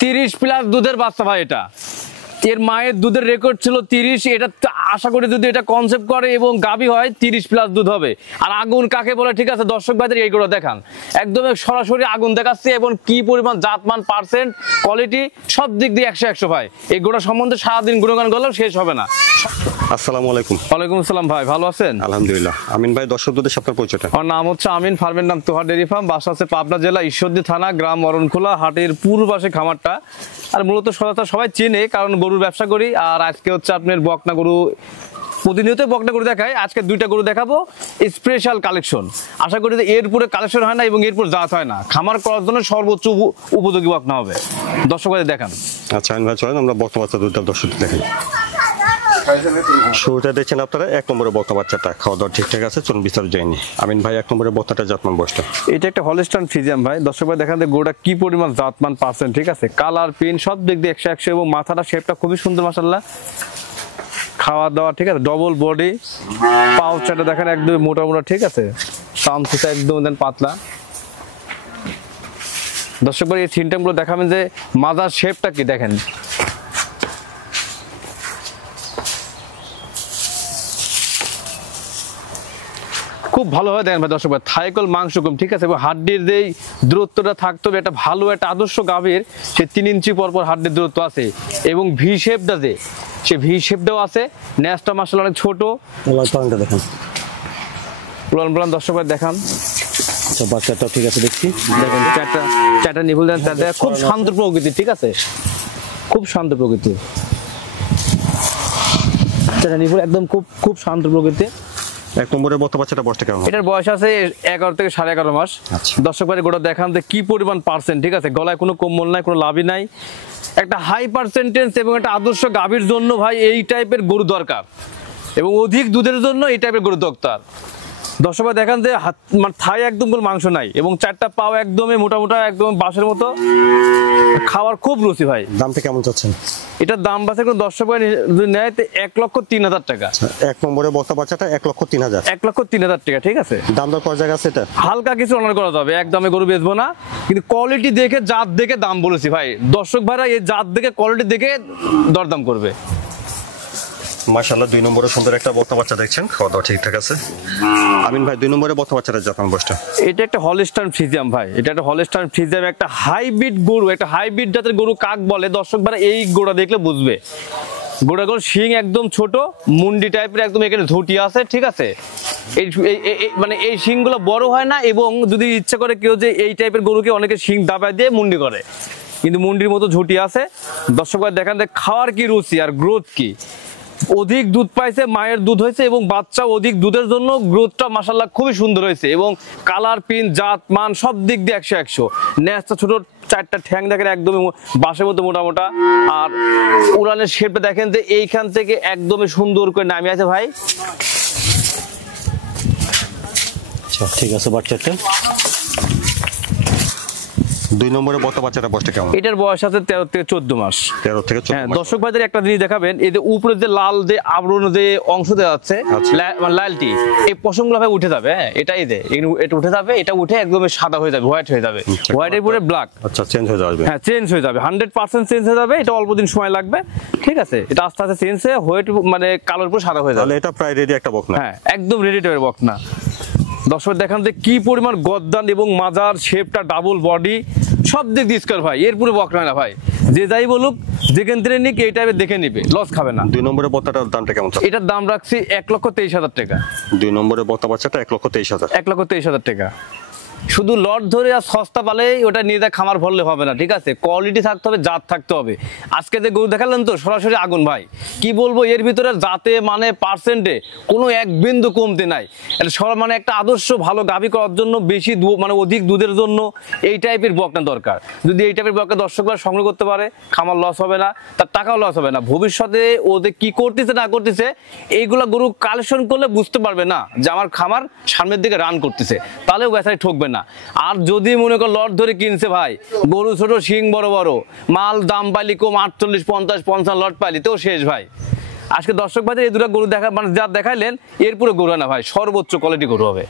30+ দুধের বাচ্চা ভাই। এটা এর মায়ের দুধের রেকর্ড ছিল 30। এটা আশা করি যদি এটা কনসেপ্ট করে এবং গাভী হয় 30+ দুধ হবে। আর আগুন কাকে বলে, ঠিক আছে দর্শক ভাইদের এইগুলো দেখান, একদম সরাসরি আগুন দেখাচ্ছে এবং কি পরিমাণ জাতমান, পার্সেন্ট, কোয়ালিটি সব দিক দিয়ে 100 ভাই। এই গোড়া সম্বন্ধে সারাদিন গুণগান করলেও শেষ হবে না। আসসালামু আলাইকুম। ওয়ালাইকুম আসসালাম ভাই, ভালো আছেন? আলহামদুলিল্লাহ। আমিন ভাই, দর্শকদের সাথে পরিচয়টা। আমার নাম হচ্ছে আমিন, ফার্মের নাম তোহার ডেয়ারি ফার্ম, বাসা আছে পাবনা জেলা ঈশ্বরদী থানা, গ্রাম অরণখোলা, হাটের পূর্ব পাশে খামারটা। আর মূলত সবাই চেনে কারণ গরুর ব্যবসা করি। আর আজকে হচ্ছে আপনার বকনা গরু, প্রতিনিয়ত বকনা গরু দেখায়, আজকে 2টা গরু দেখাবো, স্পেশাল কালেকশন। আশা করি যে এরপরে কালেকশন হয় না এবং এরপর জাত হয় না, খামার করার জন্য সর্বোচ্চ উপযোগী বকনা হবে। দর্শকদের দেখান। আচ্ছা আমিন ভাই, চলেন আমরা বকনা বাচ্চা দুধটা দর্শকদের দেখাই। শুরুটা দেখছেন আপনারা 1 নম্বরে বকনা বাচ্চাটা, খাওয়া দাওয়া ঠিকঠাক আছে, চলুন বিস্তারিত যায়নি। আমিন ভাই, 1 নম্বরে বকনাটা জাতমান বয়সটা? এটা একটা হলস্টাইন ফ্রিজিয়ান ভাই। দর্শক ভাই দেখান গোটা কি পরিমাণ জাতমান, পার্সেন্ট, ঠিক আছে, কালার, পিন সব দিক দিয়ে 100 এবং মাথাটা শেপটা খুবই সুন্দর মাশাআল্লাহ। খাওয়া দাওয়া ঠিক আছে, ডবল বডি, পাউচটা দেখেন একদম মোটা মোটা, ঠিক আছে, সামসুটা একদম দেন পাতলা। দর্শক ভাই এই সিনটামগুলো দেখাবেন যে মাজার শেপটা কি দেখেন, খুব ভালো হয় দেখেন ভাই। দর্শক ভাই থাইকল মাংস কম, ঠিক আছে, এবং হাড্ডির যে দূরত্বটা থাকতে হবে, এটা ভালো একটা আদর্শ গাভীর সে 3 ইঞ্চি পর হাড্ডির দূরত্ব আছে এবং ভি শেপটা যে সে ভি শেপটাও আছে। নেসটা মাশাআল্লাহ অনেক ছোট। দেখেন উলান দর্শক ভাই দেখান। আচ্ছা বাচ্চাটা ঠিক আছে দেখছি, দেখেন চারটা নিপুল দেন, খুব শান্ত প্রকৃতি, ঠিক আছে, খুব শান্ত প্রকৃতি। চারটা নিপুল একদম খুব শান্ত প্রকৃতি। 1 নম্বরে বকনা বাচ্চাটা বয়সটা কেমন? এটার বয়স আছে 11 থেকে 11.5 মাস। দর্শক ভাই গোটা দেখান যে কি পরিমাণ পার্সেন্ট, ঠিক আছে, গলায় কোনো কম্বল নাই, কোনো লাভই নাই, একটা হাই পার্সেন্টেজ এবং একটা আদর্শ গাভীর জন্য ভাই এই টাইপের গরু দরকার এবং অধিক দুধের জন্য এই টাইপের গরু দরকার। দর্শক ভাই দেখান যে মানে থাই একদম কোনো মাংস নাই এবং 4টা পাও একদমই মোটা মোটা, একদম বাঁশের মতো, খাওয়ার খুব রুচি ভাই। দামটা কেমন চাচ্ছেন? এটার দাম বাসে কোনো দর্শক ভাই নেয় 1,03,000 টাকা। 1 নম্বরে বকনা বাচ্চাটা 1,03,000। 1,03,000 টাকা, ঠিক আছে। দাম দর কয় জায়গা আছে এটা? হালকা কিছু অনার করা যাবে, একদমে গরু বেচবো না, কিন্তু কোয়ালিটি দেখে, জাত দেখে দাম বলেছি ভাই। দর্শক ভাইরা এই জাত দেখে, কোয়ালিটি দেখে দরদাম করবে। মাশাআল্লাহ 2 নম্বরে সুন্দর একটা বকনা বাচ্চা দেখছেন, খাওয়া দাওয়া ঠিকঠাক আছে। আমিন ভাই 2 নম্বরে বকনা বাচ্চাটা জাতমান বয়সটা? এটা একটা হলস্টাইন ফ্রিজিয়ান ভাই। এটা একটা হলস্টাইন ফ্রিজিয়ান, একটা হাইব্রিড গরু, একটা হাইব্রিড জাতের গরু কাক বলে দর্শক ভাইরা এই গোড়া দেখলে বুঝবে। গোড়া গরু শিং একদম ছোট, মুন্ডি টাইপের, একদম এখানে ঝুটি আছে, ঠিক আছে। এই মানে এই শিংগুলো বড় হয় না এবং যদি ইচ্ছা করে কেউ যে এই টাইপের গরুকে অনেকে শিং দাবায় দিয়ে মুন্ডি করে, কিন্তু মুন্ডির মতো ঝুটি আছে। দর্শক ভাই দেখান যে খাওয়ার কি রুচি আর গ্রোথ কি, অধিক দুধ পাইছে, মায়ের দুধ হয়েছে এবং বাচ্চা অধিক দুধের জন্য গ্রোথটা মাশাআল্লাহ খুবই সুন্দর হয়েছে এবং কালার, পিন, জাত, মান সব দিক দিয়ে 100। নেসটা ছোট, 4টা ঠ্যাং দেখেন একদমই বাঁশের মতো মোটা মোটা। আর উড়ানের শেপটা দেখেন যে এইখান থেকে একদমই সুন্দর করে নামিয়ে আছে ভাই। আচ্ছা ঠিক আছে। বাচ্চাটা 2 নম্বরে বকনা বাচ্চাটা বয়সটা কেমন? এটার বয়স আছে 13 থেকে 14 মাস। 13 থেকে 14 মাস। দর্শক ভাইদের একটা জিনিস দেখাবেন, এই যে উপরে যে লাল যে আবরণ যে অংশ দেওয়া আছে, লালটি, এই পশমগুলো ভাই উঠে যাবে। হ্যাঁ এটাই দে, এটা উঠে যাবে, এটা উঠে একদম সাদা হয়ে যাবে, হোয়াইট হয়ে যাবে, হোয়াইটের উপরে ব্ল্যাক। আচ্ছা চেঞ্জ হয়ে যাবে। হ্যাঁ চেঞ্জ হয়ে যাবে, 100% চেঞ্জ হয়ে যাবে। এটা অল্প দিন সময় লাগবে, ঠিক আছে। এটা আস্তে আস্তে চেঞ্জ হয়ে হোয়াইট মানে কালোর উপর সাদা হয়ে যাবে। তাহলে এটা প্রায় রেডি একটা বকনা। হ্যাঁ একদম রেডি টাইপের বকনা। দর্শক দেখান যে কি পরিমাণ গদ্দান এবং মাজার শেপটা, ডাবল বডি, সব দিক দিয়ে স্কয়ার ভাই। এরপরে বকনা না ভাই, যে যাই বলুক, যেখান থেকে নিক এই টাইপের দেখে নিবে, লস খাবে না। 2 নম্বরে বকনাটার দামটা কেমন? এটার দাম রাখছি 1,23,000 টাকা। 2 নম্বরে বকনা বাচ্চাটা 1,23,000। 1,23,000 টাকা। শুধু লট ধরে আর সস্তা পালেই ওটা নিয়ে খামার ভরলে হবে না, ঠিক আছে, কোয়ালিটি থাকতে হবে, জাত থাকতে হবে। আজকে যে গরু দেখালেন তো সরাসরি আগুন ভাই, কি বলবো, এর ভিতরে জাতে মানে পার্সেন্টে কোনো এক বিন্দু কমতে নাই। এটা মানে একটা আদর্শ ভালো গাভী করার জন্য বেশি মানে অধিক দুধের জন্য এই টাইপের বকনা দরকার। যদি এই টাইপের বকনা দর্শকরা সংগ্রহ করতে পারে, খামার লস হবে না, তার টাকাও লস হবে না। ভবিষ্যতে ওদের কি করতেছে না করতেছে এইগুলা গরু কালেকশন করলে বুঝতে পারবে না যে আমার খামার সামনের দিকে রান করতেছে, তাহলে বেচারি ঠকবে না। আর যদি মনে কর লট ধরে কিনছে ভাই, গরু ছোট, শিং বড় বড়, মাল দাম পাইলি কম 48, 50, 55 লট পাইলি তো শেষ ভাই। আজকে দর্শক ভাই এই দুটো গরু দেখা মানে যা দেখাইলেন, এরপরে গরু না ভাই, সর্বোচ্চ কোয়ালিটি গরু হবে।